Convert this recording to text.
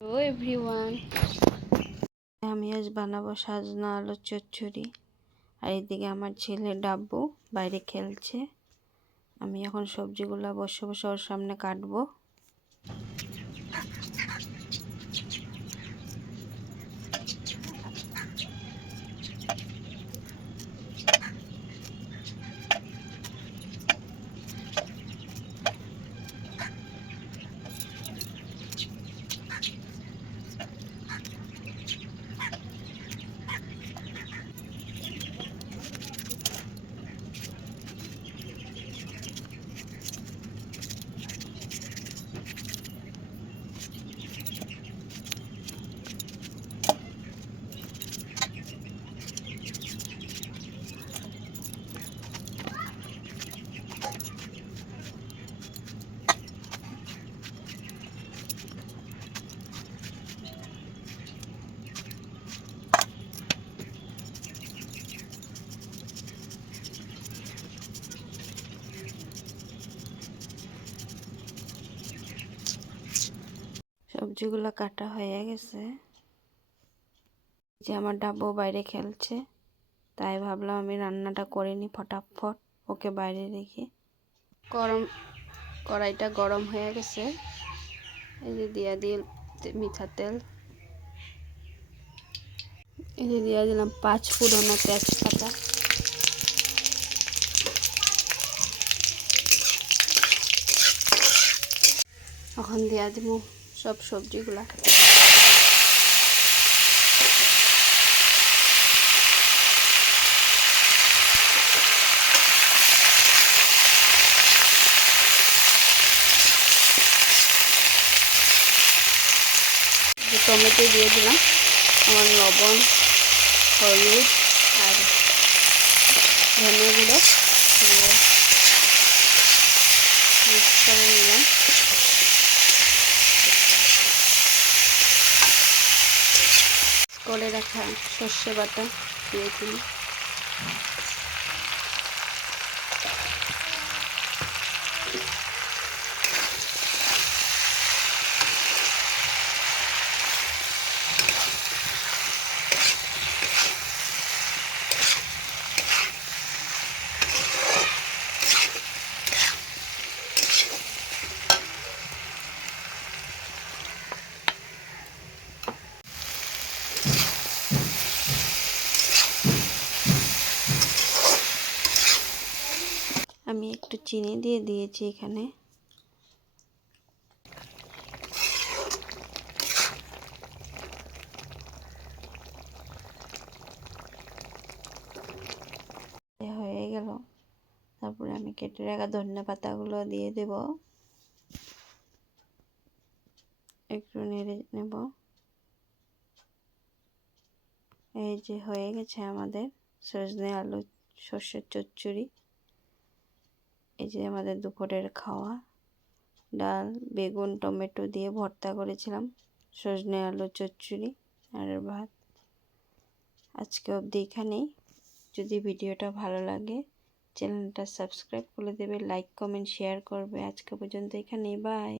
Hello everyone আমি আজ বানাবো সাজনা আলুর চচ্চড়ি। আর এদিকে আমার ছেলে ডাব্বু বাইরে খেলছে। আমি এখন সবজিগুলো বসে বসে ওর সামনে কাটবো। সবজিগুলো কাটা হয়ে গেছে। যে আমার ডাব্বু বাইরে খেলছে, তাই ভাবলাম আমি রান্নাটা করে নিই ফটাফট, ওকে বাইরে রেখে। গরম, কড়াইটা গরম হয়ে গেছে। এই যে দিয়া দিয়ে মিঠা তেল। এই যে দিয়া দিলাম পাঁচ ফুরনো তেজপাতা। এখন দিয়া দিব সব সবজিগুলা। টমেটো দিয়ে দিলাম। আমার লবণ হলুদ আর ধনিয়া গুঁড়ো দিয়ে মিক্স করে নিলাম করে রাখা সর্ষে বাটা দিয়ে আমি একটু চিনি দিয়ে দিয়েছি এখানে। হয়ে গেল। তারপরে আমি কেটে রাখা ধনে পাতাগুলো দিয়ে দেব। একটু নেড়ে নেব। এই যে হয়ে গেছে আমাদের সজনে আলু সর্ষের চচ্চড়ি। এই যে আমাদের দুপুরের খাওয়া। ডাল, বেগুন, টমেটো দিয়ে ভর্তা করেছিলাম, সজনে আলু, চচ্চড়ি আর ভাত। আজকে অবধি এখানেই। যদি ভিডিওটা ভালো লাগে, চ্যানেলটা সাবস্ক্রাইব করে দেবে, লাইক, কমেন্ট, শেয়ার করবে। আজকে পর্যন্ত এখানেই, বাই।